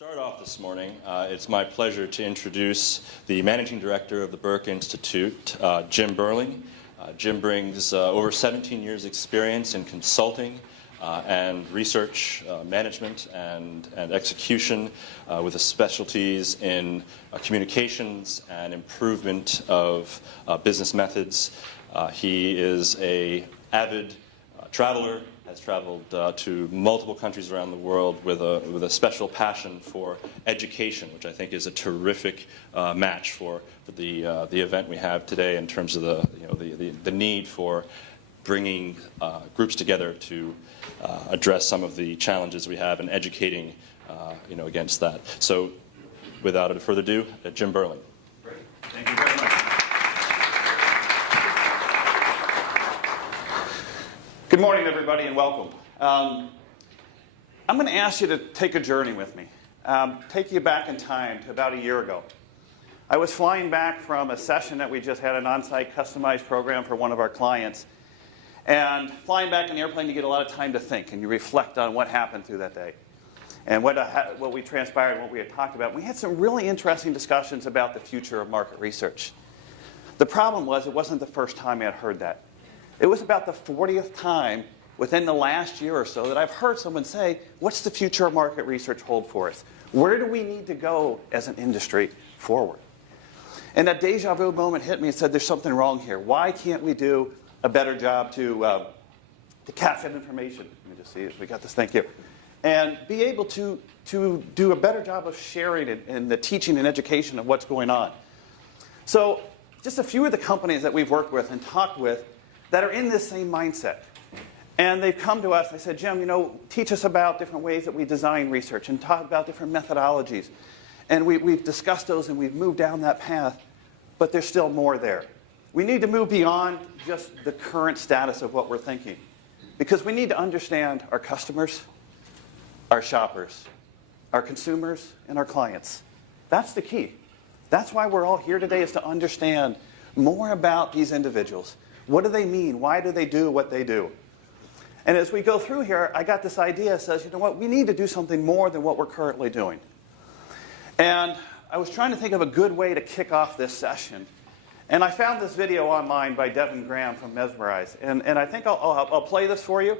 Start off this morning, it's my pleasure to introduce the Managing Director of the Burke Institute, Jim Berling. Jim brings over 17 years experience in consulting and research, management and execution with the specialties in communications and improvement of business methods. He is an avid traveler, has traveled to multiple countries around the world with a special passion for education, which I think is a terrific match for the event we have today in terms of the need for bringing groups together to address some of the challenges we have and educating against that. So without further ado, Jim Berling. Great. Thank you very much. Good morning, everybody, and welcome. I'm going to ask you to take a journey with me, take you back in time to about a year ago. I was flying back from a session that we just had, an on-site customized program for one of our clients. And flying back in the airplane, you get a lot of time to think, and you reflect on what happened through that day and what we transpired and what we had talked about. We had some really interesting discussions about the future of market research. The problem was it wasn't the first time I had heard that. It was about the 40th time within the last year or so that I've heard someone say, what's the future of market research hold for us? Where do we need to go as an industry forward? And that deja vu moment hit me and said, there's something wrong here. Why can't we do a better job to catch that information? Let me just see if we got this. Thank you. And be able to do a better job of sharing it and the teaching and education of what's going on. So just a few of the companies that we've worked with and talked with that are in this same mindset. And they've come to us, they said, Jim, teach us about different ways that we design research and talk about different methodologies. And we've discussed those and we've moved down that path, but there's still more there. We need to move beyond just the current status of what we're thinking, because we need to understand our customers, our shoppers, our consumers, and our clients. That's the key. That's why we're all here today, is to understand more about these individuals. What do they mean? Why do they do what they do? And as we go through here, I got this idea that says, you know what, we need to do something more than what we're currently doing. And I was trying to think of a good way to kick off this session. And I found this video online by Devin Graham from Mesmerize. And I think I'll play this for you.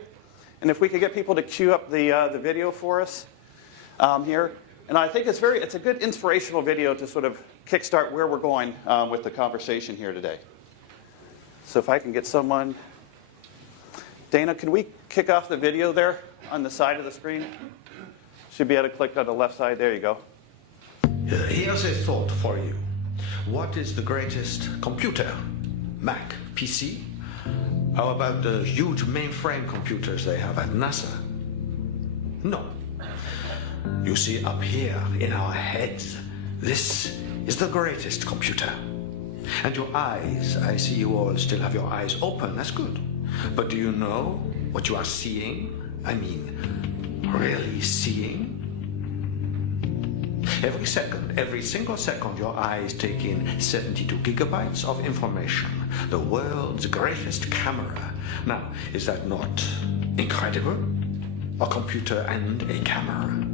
And if we could get people to cue up the video for us here. And I think it's a good inspirational video to sort of kickstart where we're going with the conversation here today. So if I can get someone, Dana, can we kick off the video there on the side of the screen? Should be able to click on the left side. There you go. Here's a thought for you. What is the greatest computer? Mac, PC? How about the huge mainframe computers they have at NASA? No. You see, up here in our heads, this is the greatest computer. And your eyes, I see you all still have your eyes open, that's good. But do you know what you are seeing? I mean, really seeing? Every single second, your eyes take in 72 gigabytes of information. The world's greatest camera. Now, is that not incredible? A computer and a camera.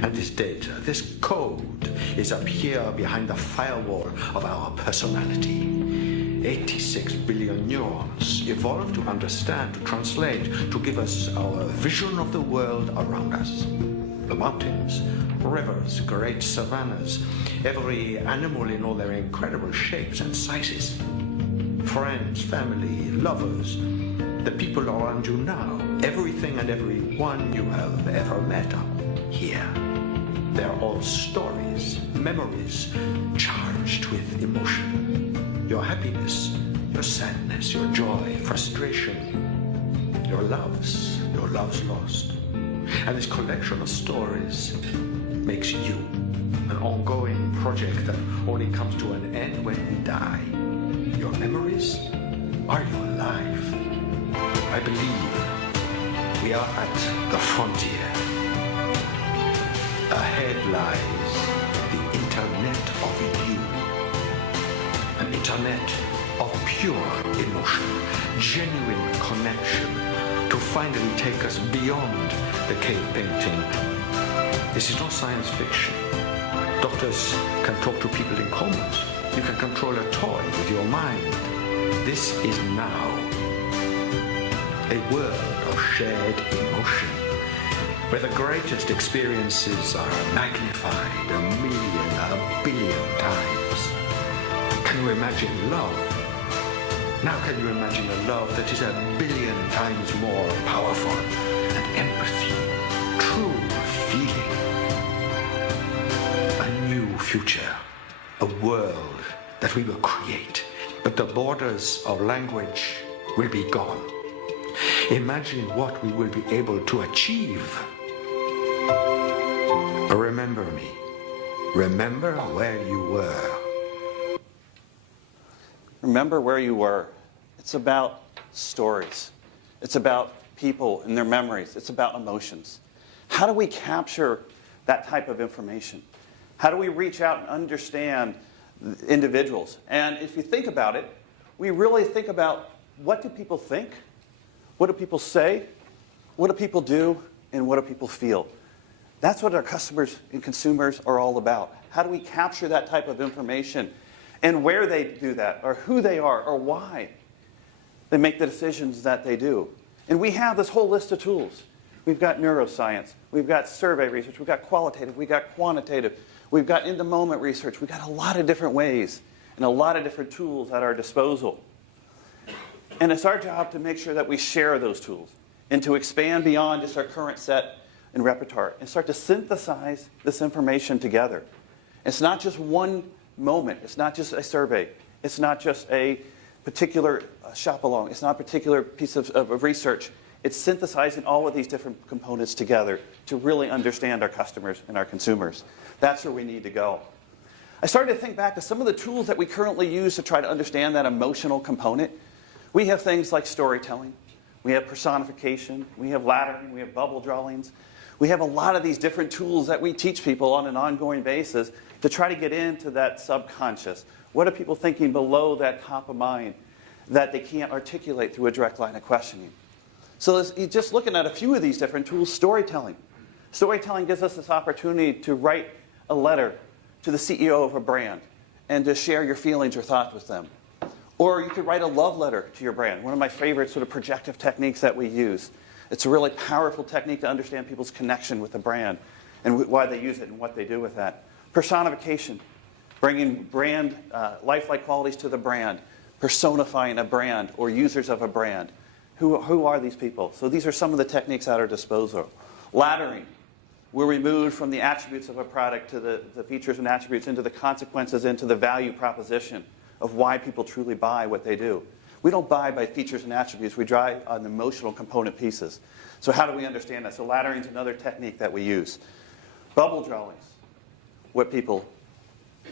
And this data, this code, is up here behind the firewall of our personality. 86 billion neurons evolved to understand, to translate, to give us our vision of the world around us. The mountains, rivers, great savannas, every animal in all their incredible shapes and sizes. Friends, family, lovers, the people around you now, everything and everyone you have ever met are here. They're all stories, memories, charged with emotion. Your happiness, your sadness, your joy, frustration, your loves lost. And this collection of stories makes you an ongoing project that only comes to an end when we die. Your memories are your life. I believe we are at the frontier. Ahead lies the Internet of you. An Internet of pure emotion, genuine connection, to finally take us beyond the cave painting This is not science fiction. Doctors can talk to people in comas. You can control a toy with your mind. This is now a world of shared emotion, where the greatest experiences are magnified a million, a billion times. Can you imagine love? Now can you imagine a love that is a billion times more powerful? And empathy, true feeling. A new future, a world that we will create. But the borders of language will be gone. Imagine what we will be able to achieve. Remember me. Remember where you were. Remember where you were. It's about stories. It's about people and their memories. It's about emotions. How do we capture that type of information? How do we reach out and understand individuals? And if you think about it, we really think about, what do people think? What do people say? What do people do? And what do people feel? That's what our customers and consumers are all about. How do we capture that type of information, and where they do that, or who they are, or why they make the decisions that they do? And we have this whole list of tools. We've got neuroscience. We've got survey research. We've got qualitative. We've got quantitative. We've got in-the-moment research. We've got a lot of different ways and a lot of different tools at our disposal. And it's our job to make sure that we share those tools and to expand beyond just our current set and repertoire and start to synthesize this information together. It's not just one moment. It's not just a survey. It's not just a particular shop along. It's not a particular piece of research. It's synthesizing all of these different components together to really understand our customers and our consumers. That's where we need to go. I started to think back to some of the tools that we currently use to try to understand that emotional component. We have things like storytelling. We have personification. We have laddering. We have bubble drawings. We have a lot of these different tools that we teach people on an ongoing basis to try to get into that subconscious. What are people thinking below that top of mind that they can't articulate through a direct line of questioning? So just looking at a few of these different tools, storytelling. Storytelling gives us this opportunity to write a letter to the CEO of a brand and to share your feelings or thoughts with them. Or you could write a love letter to your brand, one of my favorite sort of projective techniques that we use. It's a really powerful technique to understand people's connection with the brand and why they use it and what they do with that. Personification, bringing brand, lifelike qualities to the brand, personifying a brand or users of a brand. Who are these people? So these are some of the techniques at our disposal. Laddering, where we move from the attributes of a product to the features and attributes into the consequences, into the value proposition of why people truly buy what they do. We don't buy by features and attributes. We drive on the emotional component pieces. So how do we understand that? So laddering is another technique that we use. Bubble drawings, what people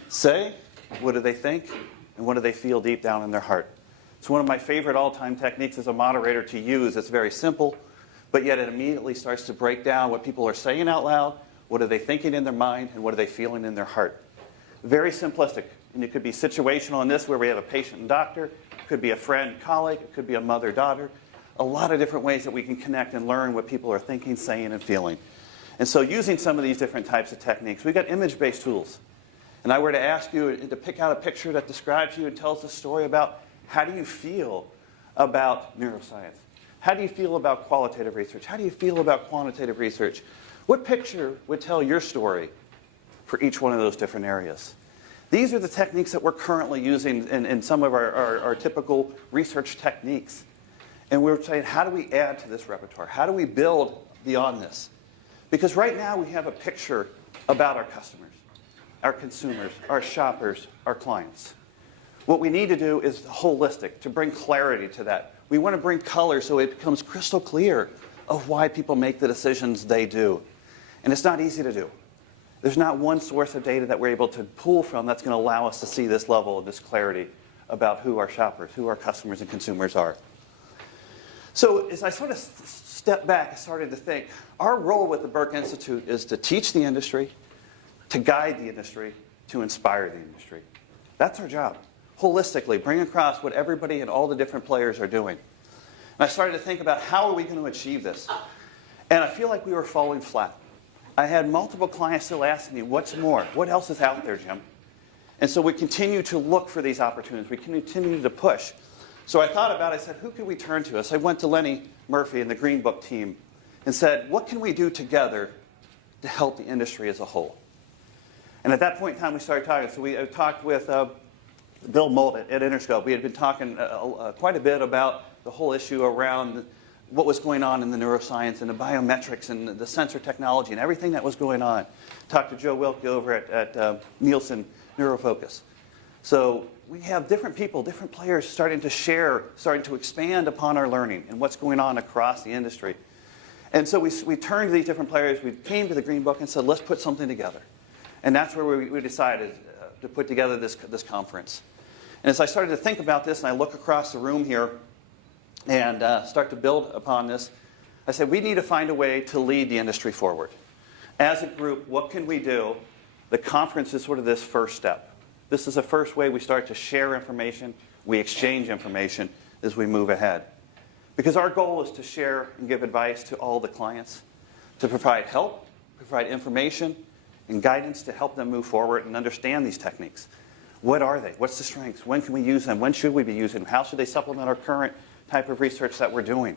say, what do they think, and what do they feel deep down in their heart. It's one of my favorite all-time techniques as a moderator to use. It's very simple, but yet it immediately starts to break down what people are saying out loud, what are they thinking in their mind, and what are they feeling in their heart. Very simplistic. And it could be situational in this, where we have a patient and doctor. It could be a friend, colleague. It could be a mother-daughter. A lot of different ways that we can connect and learn what people are thinking, saying, and feeling. And so using some of these different types of techniques, we've got image-based tools. And I were to ask you to pick out a picture that describes you and tells the story about how do you feel about neuroscience? How do you feel about qualitative research? How do you feel about quantitative research? What picture would tell your story for each one of those different areas? These are the techniques that we're currently using in some of our typical research techniques. And we're saying, how do we add to this repertoire? How do we build beyond this? Because right now we have a picture about our customers, our consumers, our shoppers, our clients. What we need to do is holistic, to bring clarity to that. We want to bring color so it becomes crystal clear of why people make the decisions they do. And it's not easy to do. There's not one source of data that we're able to pull from that's going to allow us to see this level of this clarity about who our shoppers, who our customers and consumers are. So as I sort of stepped back, I started to think, our role with the Burke Institute is to teach the industry, to guide the industry, to inspire the industry. That's our job. Holistically, bring across what everybody and all the different players are doing. And I started to think about, how are we going to achieve this? And I feel like we were falling flat. I had multiple clients still asking me, what's more? What else is out there, Jim? And so we continue to look for these opportunities. We continue to push. So I thought about it. I said, who could we turn to? So I went to Lenny Murphy and the Green Book team and said, what can we do together to help the industry as a whole? And at that point in time, we started talking. So we talked with Bill Mould at Interscope. We had been talking quite a bit about the whole issue around what was going on in the neuroscience and the biometrics and the sensor technology and everything that was going on. Talked to Joe Wilkie over at Nielsen Neurofocus. So we have different people, different players starting to share, starting to expand upon our learning and what's going on across the industry. And so we turned to these different players. We came to the Green Book and said, let's put something together. And that's where we decided to put together this conference. And as I started to think about this, and I look across the room here and start to build upon this, I said, we need to find a way to lead the industry forward. As a group, what can we do? The conference is sort of this first step. This is the first way we start to share information. We exchange information as we move ahead. Because our goal is to share and give advice to all the clients, to provide help, provide information, and guidance to help them move forward and understand these techniques. What are they? What's the strengths? When can we use them? When should we be using them? How should they supplement our current type of research that we're doing?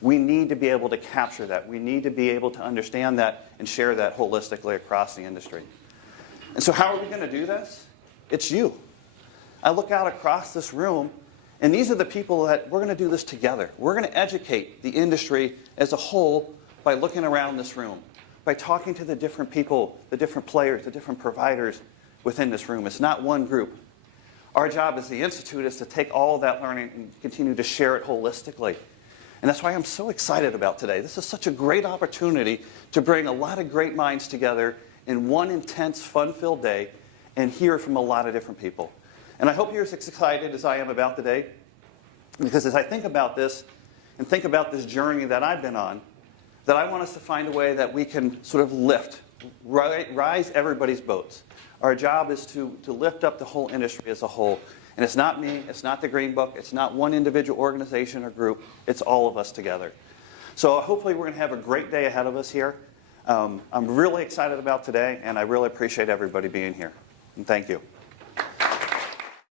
We need to be able to capture that. We need to be able to understand that and share that holistically across the industry. And so how are we going to do this? It's you. I look out across this room, and these are the people that we're going to do this together. We're going to educate the industry as a whole by looking around this room, by talking to the different people, the different players, the different providers within this room. It's not one group. Our job as the Institute is to take all of that learning and continue to share it holistically. And that's why I'm so excited about today. This is such a great opportunity to bring a lot of great minds together in one intense, fun-filled day and hear from a lot of different people. And I hope you're as excited as I am about today, because as I think about this and think about this journey that I've been on, that I want us to find a way that we can sort of lift, rise everybody's boats. Our job is to lift up the whole industry as a whole. And it's not me, it's not the Green Book, it's not one individual organization or group, it's all of us together. So hopefully we're going to have a great day ahead of us here. I'm really excited about today, and I really appreciate everybody being here. And thank you.